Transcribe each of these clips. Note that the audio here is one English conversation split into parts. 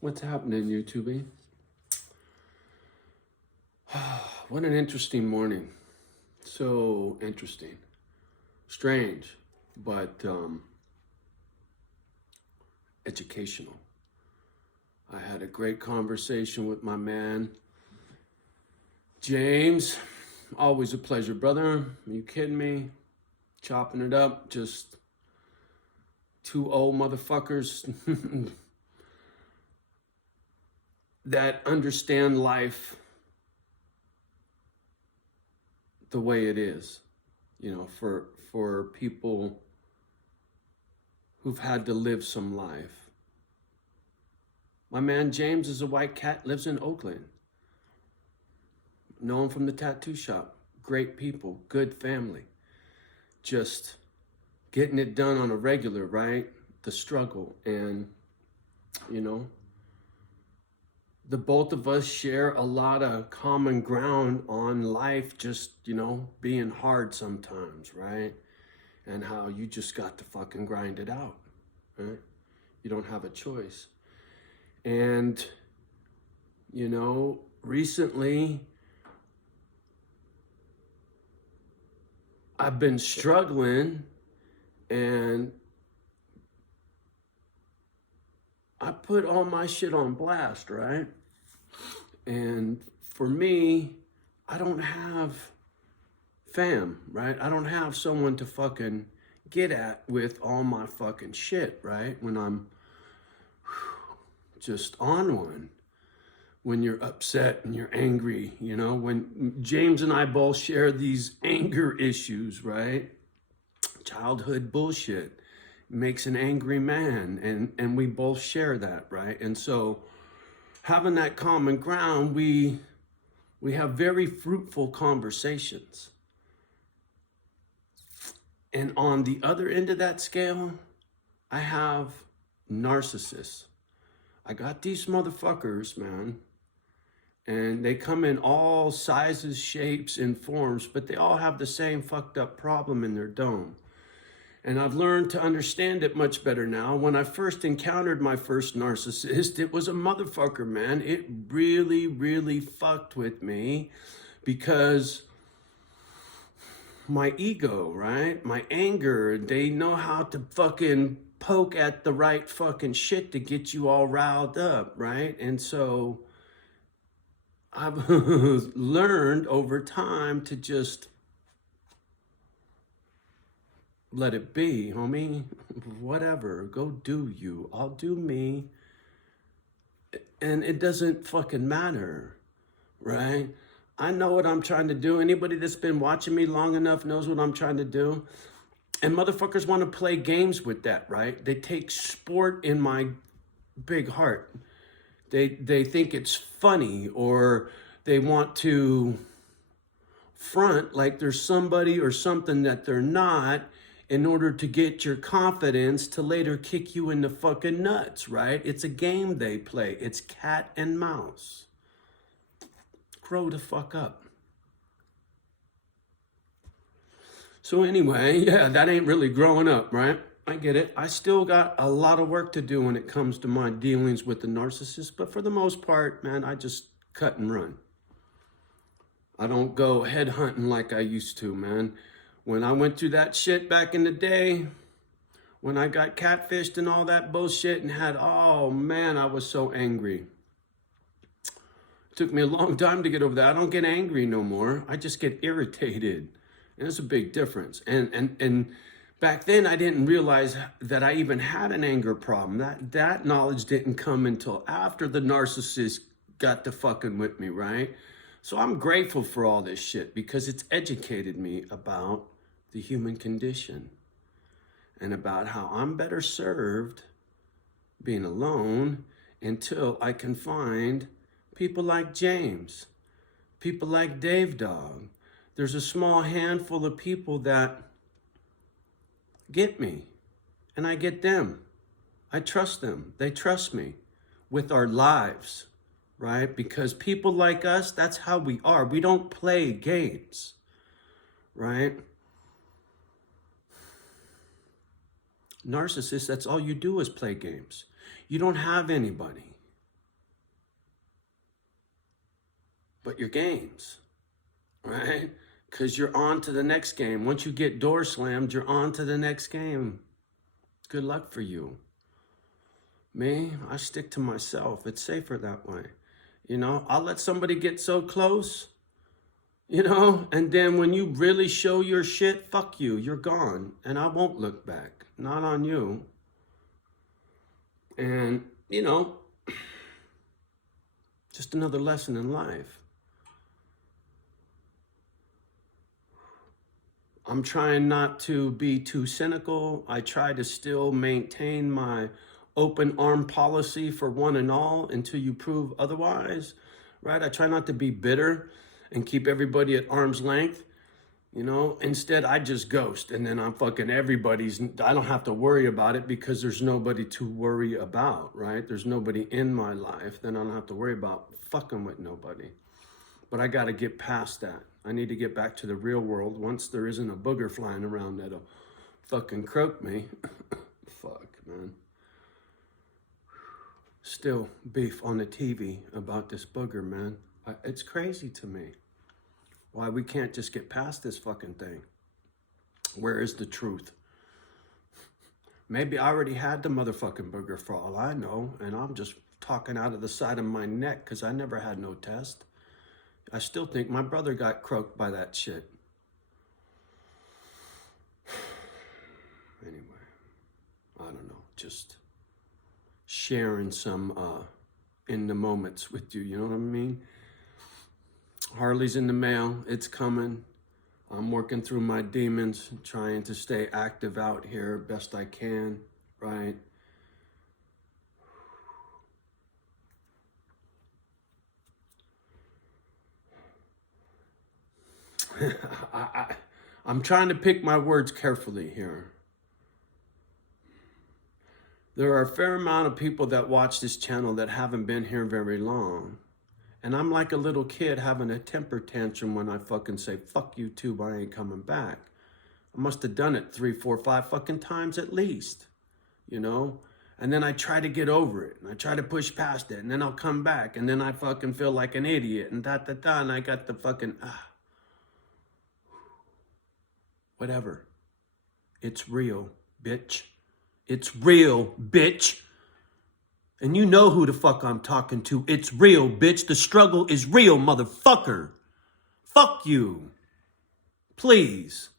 What's happening, YouTube? What an interesting morning. So interesting. Strange, but educational. I had a great conversation with my man, James. Always a pleasure, brother. Are you kidding me? Chopping it up. Just two old motherfuckers that understand life the way it is. You know, for people who've had to live some life. My man James is a white cat, lives in Oakland. Know him from the tattoo shop. Great people, good family. Just getting it done on a regular, right? The struggle. And, you know, the both of us share a lot of common ground on life, just, you know, being hard sometimes, right? And how you just got to fucking grind it out, right? You don't have a choice. And, you know, recently I've been struggling, and I put all my shit on blast, right? And for me, I don't have fam, right? I don't have someone to fucking get at with all my fucking shit, right? When I'm just on one. When you're upset and you're angry, you know, when James and I both share these anger issues, right? Childhood bullshit makes an angry man, and we both share that, right? And so having that common ground, we have very fruitful conversations. And on the other end of that scale, I have narcissists. I got these motherfuckers, man, and they come in all sizes, shapes, and forms, but they all have the same fucked up problem in their dome. And I've learned to understand it much better now. When I first encountered my first narcissist, it was a motherfucker, man. It really, really fucked with me because my ego, right? My anger, they know how to fucking poke at the right fucking shit to get you all riled up, right? And so I've learned over time to just let it be, homie. Whatever, go do you. I'll do me. And it doesn't fucking matter, right? I know what I'm trying to do. Anybody that's been watching me long enough knows what I'm trying to do. And motherfuckers want to play games with that, right? They take sport in my big heart. They think it's funny, or they want to front like there's somebody or something that they're not, in order to get your confidence to later kick you in the fucking nuts, right? It's a game they play. It's cat and mouse. Grow the fuck up. So anyway, yeah, that ain't really growing up, right? I get it. I still got a lot of work to do when it comes to my dealings with the narcissist, but for the most part, man, I just cut and run. I don't go head hunting like I used to, man. When I went through that shit back in the day, when I got catfished and all that bullshit and had, oh man, I was so angry. It took me a long time to get over that. I don't get angry no more. I just get irritated. And it's a big difference. And back then I didn't realize that I even had an anger problem. That knowledge didn't come until after the narcissist got to fucking with me, right? So I'm grateful for all this shit because it's educated me about the human condition and about how I'm better served being alone until I can find people like James, people like Dave Dog. There's a small handful of people that get me, and I get them. I trust them. They trust me with our lives, right? Because people like us, that's how we are. We don't play games, right? Narcissists, that's all you do is play games. You don't have anybody. but your games, right? Because you're on to the next game. Once you get door slammed, you're on to the next game. Good luck for you. Me, I stick to myself. It's safer that way. You know, I'll let somebody get so close, you know, and then when you really show your shit, fuck you, you're gone. And I won't look back. Not on you. And, you know, just another lesson in life. I'm trying not to be too cynical. I try to still maintain my open arm policy for one and all until you prove otherwise, right? I try not to be bitter and keep everybody at arm's length, you know? Instead, I just ghost, and then I'm fucking everybody's, I don't have to worry about it because there's nobody to worry about, right? There's nobody in my life, then I don't have to worry about fucking with nobody. But I got to get past that. I need to get back to the real world once there isn't a booger flying around that'll fucking croak me. Fuck, man. Still beef on the TV about this booger, man. It's crazy to me. Why we can't just get past this fucking thing. Where is the truth? Maybe I already had the motherfucking booger for all I know, and I'm just talking out of the side of my neck because I never had no test. I still think my brother got croaked by that shit. Anyway, I don't know, just sharing some in the moments with you, you know what I mean? Harley's in the mail, it's coming. I'm working through my demons, trying to stay active out here best I can, right? I'm trying to pick my words carefully here. There are a fair amount of people that watch this channel that haven't been here very long. And I'm like a little kid having a temper tantrum when I fucking say, fuck you too, but I ain't coming back. I must have done it 3, 4, 5 fucking times at least, you know? And then I try to get over it, and I try to push past it, and then I'll come back, and then I fucking feel like an idiot, and and I got the fucking, whatever. It's real, bitch. It's real, bitch. And you know who the fuck I'm talking to. It's real, bitch. The struggle is real, motherfucker. Fuck you. Please.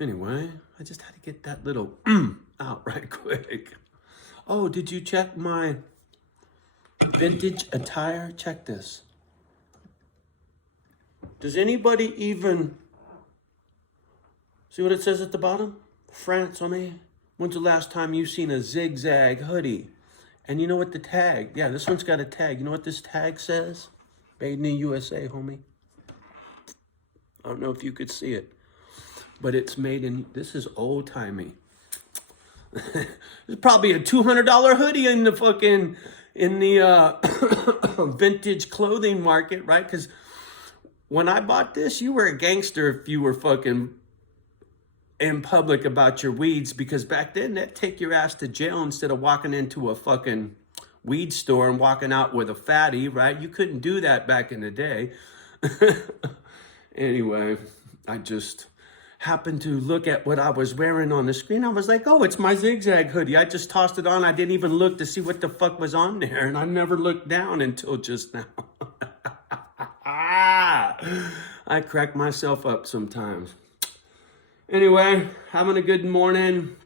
Anyway, I just had to get that little out right quick. Oh, did you check my vintage attire? Check this. Does anybody even see what it says at the bottom? France on me. When's the last time you seen a zigzag hoodie? And you know what the tag? Yeah, this one's got a tag. You know what this tag says? Made in the USA, homie. I don't know if you could see it, but it's made in, this is old timey. There's probably a $200 hoodie in the fucking, in the vintage clothing market, right? Because when I bought this, you were a gangster if you were fucking in public about your weeds, because back then that'd take your ass to jail instead of walking into a fucking weed store and walking out with a fatty, right? You couldn't do that back in the day. Anyway, I just happened to look at what I was wearing on the screen. I was like, oh, it's my zigzag hoodie. I just tossed it on. I didn't even look to see what the fuck was on there, and I never looked down until just now. I crack myself up sometimes. Anyway, having a good morning.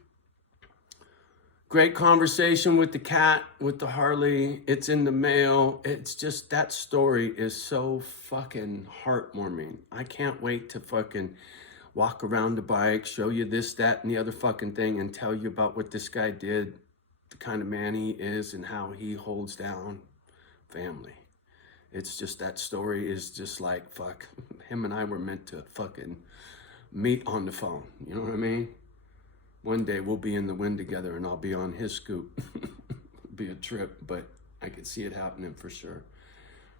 Great conversation with the cat, with the Harley. It's in the mail. It's just, that story is so fucking heartwarming. I can't wait to fucking walk around the bike, show you this, that, and the other fucking thing, and tell you about what this guy did, the kind of man he is, and how he holds down family. It's just, that story is just like, fuck, him and I were meant to fucking meet on the phone, you know what I mean? One day we'll be in the wind together and I'll be on his scoop. It'll be a trip, but I can see it happening for sure.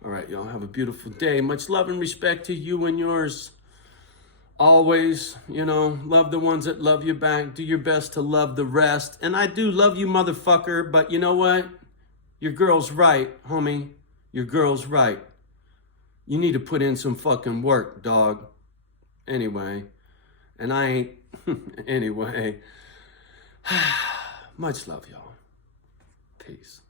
All right, y'all, have a beautiful day. Much love and respect to you and yours. Always, you know, love the ones that love you back. Do your best to love the rest. And I do love you, motherfucker, but you know what? Your girl's right, homie. Your girl's right. You need to put in some fucking work, dog. Anyway, and I ain't, anyway. Much love, y'all. Peace.